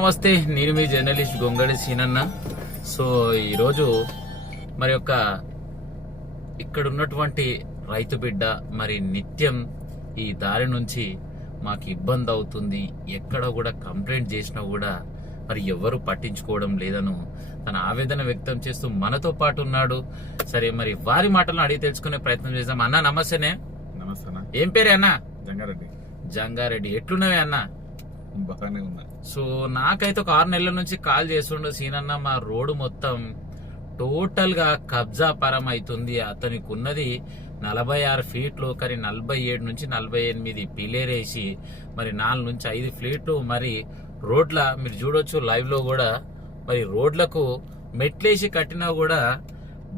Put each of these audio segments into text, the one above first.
నమస్తే నేను మీ జర్నలిస్ట్ గొంగడి సీనన్న. సో ఈరోజు మరి యొక్క ఇక్కడ ఉన్నటువంటి రైతు బిడ్డ మరి నిత్యం ఈ దారి నుంచి మాకు ఇబ్బంది అవుతుంది. ఎక్కడ కూడా కంప్లైంట్ చేసినా కూడా మరి ఎవరు పట్టించుకోవడం లేదను తన ఆవేదన వ్యక్తం చేస్తూ మనతో పాటు ఉన్నాడు. సరే మరి వారి మాటలను అడిగి తెలుసుకునే ప్రయత్నం చేద్దాం. అన్న నమస్తేనే. నమస్తే ఏం పేరే అన్న? జంగారెడ్డి. జంగారెడ్డి. ఎట్లున్నవే అన్న? బాగానే ఉన్నా. సో నాకైతే ఒక ఆరు నెలల నుంచి కాల్ చేస్తుండు సీనన్న మా రోడ్డు మొత్తం టోటల్గా కబ్జా పరం అవుతుంది అతనికి ఉన్నది నలభై ఆరు ఫీట్లు కానీ నలభై ఏడు నుంచి నలభై ఎనిమిది పిలేరేసి మరి నాలుగు నుంచి ఐదు ఫీట్లు మరి రోడ్ల మీరు చూడొచ్చు లైవ్లో కూడా మరి రోడ్లకు మెట్లేసి కట్టినా కూడా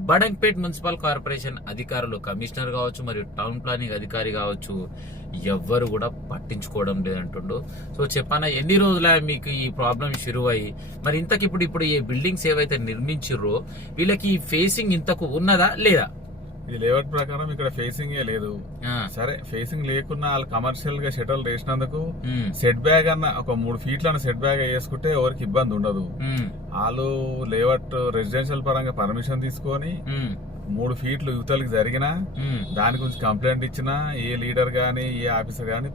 బడంగ్పేట్ మున్సిపల్ కార్పొరేషన్ అధికారులు కమిషనర్ కావచ్చు మరియు టౌన్ ప్లానింగ్ అధికారి కావచ్చు ఎవ్వరు కూడా పట్టించుకోవడం లేదంటుండు. సో చెప్పానా ఎన్ని రోజుల మీకు ఈ ప్రాబ్లం షురువయ్యి మరి ఇంతకి ఇప్పుడు ఇప్పుడు ఈ బిల్డింగ్స్ ఏవైతే నిర్మించిర్రో వీళ్ళకి ఈ ఫేసింగ్ ఇంతకు ఉన్నదా లేదా? ఇది లేఅవుట్ ప్రకారం ఇక్కడ ఫేసింగ్ ఏ లేదు. సరే ఫేసింగ్ లేకున్నా వాళ్ళు కమర్షియల్గా షటల్ వేసినందుకు సెట్ బ్యాగ్ అన్న ఒక మూడు ఫీట్లను సెట్ బ్యాగ్ వేసుకుంటే ఎవరికి ఇబ్బంది ఉండదు. వాళ్ళు లేఅవుట్ రెసిడెన్షియల్ పరంగా పర్మిషన్ తీసుకొని మూడు ఫీట్లు యువతలకి జరిగినా. దాని గురించి కంప్లైంట్ ఇచ్చినా ఏ లీడర్ గానీ ఏ ఆఫీసర్ గానీ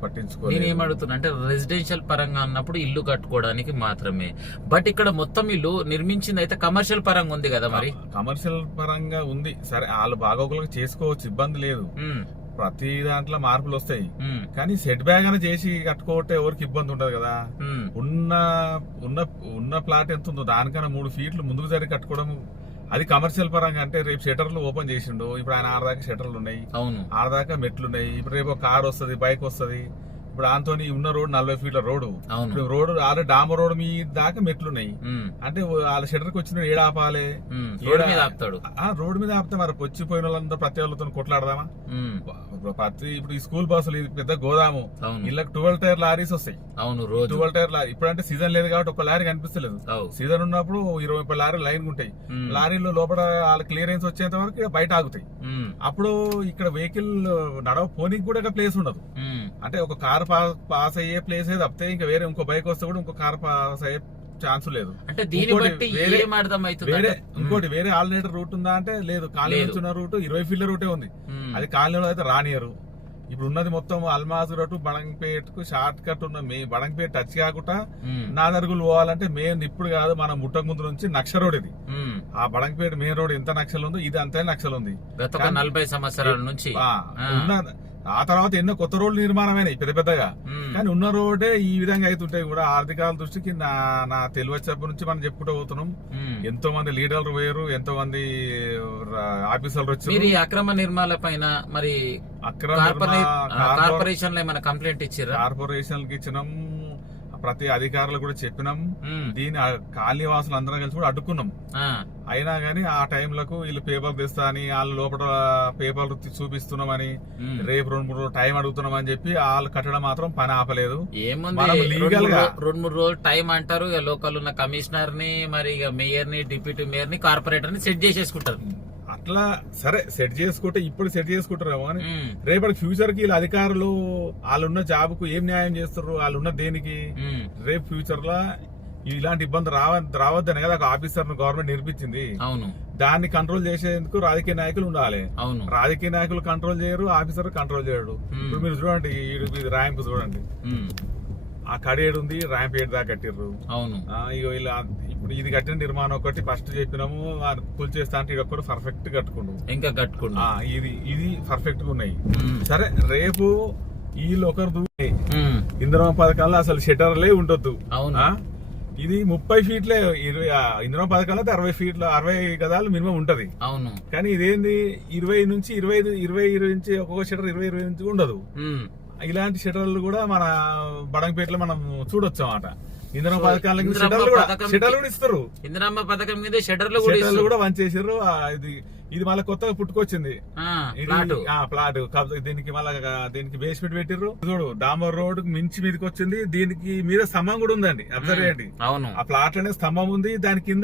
నేను ఏమడుగుతున్నా అంటే రెసిడెన్షియల్ పరంగా అన్నప్పుడు ఇల్లు కట్టుకోవడానికి మాత్రమే. బట్ ఇక్కడ మొత్తం ఇల్లు నిర్మించింది అయితే కమర్షియల్ పరంగా ఉంది కదా మరి? కమర్షియల్ పరంగా ఉంది. సరే వాళ్ళు బాగోగులకు చేసుకోవచ్చు ఇబ్బంది లేదు. ప్రతి దాంట్లో మార్పులు వస్తాయి. కానీ సెట్ బ్యాగ్ అని చేసి కట్టుకోవటే ఎవరికి ఇబ్బంది ఉండదు కదా. ఉన్న ఉన్న ఉన్న ప్లాట్ ఎంత ఉందో దానికన్నా మూడు ఫీట్లు ముందుకు జరిగి కట్టుకోవడం అది కమర్షియల్ పరంగా అంటే రేపు షటర్లు ఓపెన్ చేసిండు. ఇప్పుడు ఆయన ఆడదాకా షటర్లు ఉన్నాయి. అవును. ఆడదాకా మెట్లు ఉన్నాయి. ఇప్పుడు రేపు కార్ వస్తుంది బైక్ వస్తుంది. ఇప్పుడు ఆంతోని ఉన్న రోడ్ నలభై ఫీట్ల రోడ్డు. ఇప్పుడు రోడ్ ఆల్రెడీ డాంబర్ రోడ్ మీ దాకా మెట్లు ఉన్నాయి ఉమ్, అంటే వాళ్ళ షటర్కి వచ్చిన ఏడ ఆపాలి రోడ్డు మీద ఆపుతాడు. ఆ రోడ్డు మీద ఆపితే మరి వచ్చిపోయిన వాళ్ళంతా ప్రతి వాళ్ళతో కొట్లాడదామా ఇప్పుడు ప్రతి ఇప్పుడు ఈ స్కూల్ బస్సులు ఇది పెద్ద గోదాము ఇళ్ళకి ట్వెల్వ్ టైర్ లారీస్ వస్తాయి. అవును రోజు. Twelve tyre lorry. ఇప్పుడు అంటే సీజన్ లేదు కాబట్టి ఒక లారీ కనిపిస్తలేదు. సీజన్ ఉన్నప్పుడు ఇరవై ముప్పై లారీ లైన్ ఉంటాయి. లారీలో లోపల వాళ్ళ క్లియరెన్స్ వచ్చేంత వరకు బయట ఆగుతాయి. అప్పుడు ఇక్కడ వెహికల్ నడవ పోనీకి కూడా ప్లేస్ ఉండదు. అంటే ఒక కార్ పాస్ అయ్యే ప్లేస్ తప్పితే ఇంకా వేరే ఇంకో బైక్ వస్తే కూడా ఇంకో కార్ పాస్ అయ్యే ఛాన్స్ లేదు. అంటే దీన్ని ఇంకోటి బట్టి వేరే- ఏం ఇంకోటి వేరే ఆల్టర్నేటర్ రూట్ ఉందా అంటే లేదు. కాలనీ ఉన్న రూట్ ఇరవై ఫీల్డ్ రూటే ఉంది. అది కాలనీలో అయితే రానియరు. ఇప్పుడు ఉన్నది మొత్తం అల్మాజ్ రోడ్ బడంగపేట్కు షార్ట్ కట్ ఉన్న మీ బడంగపేట్ టచ్ కాకుండా నాదరుగులు పోవాలంటే మెయిన్ ఇప్పుడు కాదు మనం ముట్టక ముందు నుంచి నక్ష రోడ్ ఇది. ఆ బడంగపేట మెయిన్ రోడ్ ఎంత నక్షలు ఉందో ఇది అంతే నక్షలు ఉంది. నలభై సంవత్సరాల నుంచి. ఆ, తర్వాత ఎన్నో కొత్త రోడ్లు నిర్మాణమైనాయి పెద్ద పెద్దగా. కానీ ఉన్న రోడ్డే ఈ విధంగా అవుతుంటాయి కూడా. ఆర్థికాల దృష్టికి నా నా తెలివి వచ్చేప్పటి నుంచి మనం చెప్పుకుంటూ పోతున్నాం. ఎంతో మంది లీడర్లు పోయారు ఎంతో మంది ఆఫీసర్లు వచ్చారు. అక్రమ నిర్మాణాల పైన మరి అక్రమ కార్పొరేషన్లో కంప్లైంట్ ఇచ్చిర్రా? కార్పొరేషన్కి ఇచ్చినాం. ప్రతి అధికారులు కూడా చెప్పినాం. దీని ఆ కాలనీ వాసులు అందరం కలిసి కూడా అడ్డుకున్నాం. ఆ, అయినా గానీ ఆ టైంలకు వీళ్ళు పేపర్ తెస్తా అని వాళ్ళు లోపల పేపర్లు చూపిస్తున్నామని. రేపు రెండు మూడు రోజులు టైం అడుగుతున్నాం అని చెప్పి వాళ్ళు కట్టడం మాత్రం పని ఆపలేదు. మూడు గా- రెండు మూడు రోజులు టైం అంటారు. ఇక లోకల్ ఉన్న కమిషనర్ని మరి ఇక మేయర్ని డిప్యూటీ మేయర్ని కార్పొరేటర్ని సెట్ చేసేసుకుంటారు. అట్లా సరే సెట్ చేసుకుంటే ఇప్పుడు సెట్ చేసుకుంటారేమో అని రేపటి ఫ్యూచర్కి వీళ్ళ అధికారులు వాళ్ళున్న జాబ్కు ఏం న్యాయం చేస్తారు వాళ్ళు ఉన్న దేనికి రేపు ఫ్యూచర్లో ఇలాంటి ఇబ్బంది రావ రావద్దని కదా ఒక ఆఫీసర్ గవర్నమెంట్ నిర్మించింది. అవును. దాన్ని కంట్రోల్ చేసేందుకు రాజకీయ నాయకులు ఉండాలి. అవును. రాజకీయ నాయకులు కంట్రోల్ చేయరు ఆఫీసర్ కంట్రోల్ చేయడు. ఇప్పుడు మీరు చూడండి ఇది ర్యాంప్ చూడండి. ఆ కడేడు ఉంది ర్యాంప్ ఏడు దాకా కట్టిర్రు. అవును. ఇగో ఇలా ఇప్పుడు ఇది కట్టిన నిర్మాణం ఒకటి ఫస్ట్ చెప్పినాము కూల్ చేస్తా అంటే ఇది పర్ఫెక్ట్ కట్టుకుండు. ఇంకా కట్టుకున్నా ఇది ఇది పర్ఫెక్ట్గా ఉన్నాయి సరే రేపు వీళ్ళు ఒకరు దూరి ఇంద్రమ పథకాల్లో అసలు షటర్లే ఉండొద్దు. అవును? ఇది ముప్పై ఫీట్లే ఇరవై ఇంద్రమ పథకాల్లో అయితే అరవై ఫీట్ల అరవై గదాలు మినిమం ఉంటది. అవును. కానీ ఇదేంది? ఇరవై నుంచి ఇరవై ఇరవై ఇరవై నుంచి ఒక్కొక్క షటర్ ఇరవై ఇరవై నుంచి ఉండదు. ఇలాంటి షటర్లు కూడా మన బడంగపేటలో మనం చూడొచ్చు అన్నమాట పథకాలకి షటర్లు కూడా షటర్లు కూడా ఇస్తారు. ఇందిరమ్మ పథకం మీద షటర్లు కూడా షటర్లు ఇస్తారు. కూడా వన్ చేసారు ఇది ఇది మళ్ళీ కొత్తగా పుట్టుకొచ్చింది. ఆ, ఇది ప్లాటు. ఆ ప్లాట్. కబ్- దీనికి మళ్ళా దీనికి బేస్మెంట్ పెట్టిర్రు. చూడు డాంబర్ రోడ్ మించి మీదకి వచ్చింది దీనికి మీద స్తంభం కూడా ఉందండి. అబ్జర్వ్ చేయండి. అవును. ఆ ప్లాట్ అనే స్తంభం ఉంది. దాని కింద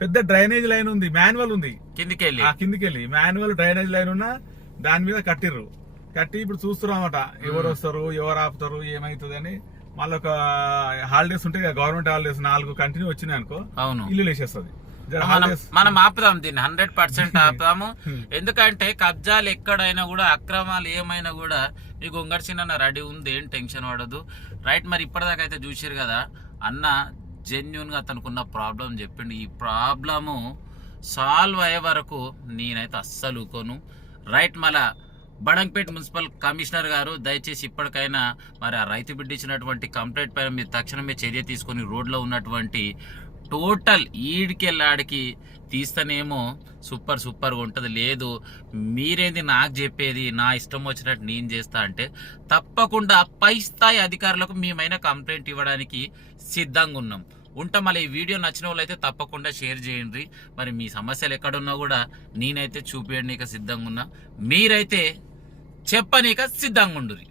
పెద్ద డ్రైనేజ్ లైన్ ఉంది. మాన్యువల్ ఉంది. కిందికి వెళ్ళి ఆ కిందికి వెళ్ళి మాన్యువల్ డ్రైనేజ్ లైన్ ఉన్న దాని మీద కట్టిర్రు. కట్టి ఇప్పుడు చూస్తున్నామట. ఎవరు వస్తారు? ఎవరు ఆపుతారు? ఏమైతుంది అని మళ్ళీ ఒక హాలిడేస్ ఉంటే గవర్నమెంట్ హాలిడేస్ నాలుగు కంటిన్యూ వచ్చినాయి అనుకో అవును. ఇల్లు లేచేస్తుంది. మనం ఆపుదాం దీన్ని హండ్రెడ్ పర్సెంట్ ఆపుదాము. ఎందుకంటే కబ్జాలు ఎక్కడైనా కూడా అక్రమాలు ఏమైనా కూడా మీ గొంగడి చిన్న రెడీ ఉంది ఏం టెన్షన్ పడదు రైట్ మరి ఇప్పటిదాకా అయితే చూసారు కదా అన్న జెన్యున్గా తనకున్న ప్రాబ్లం చెప్పిండు. ఈ ప్రాబ్లము సాల్వ్ అయ్యే వరకు నేనైతే అస్సలు ఊకోను. రైట్ మళ్ళా బడంపేట్ మున్సిపల్ కమిషనర్ గారు దయచేసి ఇప్పటికైనా మరి ఆ రైతు బిడ్డ ఇచ్చినటువంటి కంప్లైంట్ పైన మీరు తక్షణమే చర్య తీసుకొని రోడ్లో ఉన్నటువంటి టోటల్ ఈడికెళ్ళాడికి తీస్తేనేమో సూపర్ సూపర్గా ఉంటుంది. లేదు మీరేంది నాకు చెప్పేది నా ఇష్టం వచ్చినట్టు నేను చేస్తా అంటే తప్పకుండా పై స్థాయి అధికారులకు మేమైనా కంప్లైంట్ ఇవ్వడానికి సిద్ధంగా ఉన్నాం. ఉంటా మళ్ళీ ఈ వీడియో నచ్చిన వాళ్ళైతే తప్పకుండా షేర్ చేయండి. మరి మీ సమస్యలు ఎక్కడున్నా కూడా నేనైతే చూపించడానికి సిద్ధంగా ఉన్నా. మీరైతే చెప్పనీక సిద్ధంగా ఉండుర్రి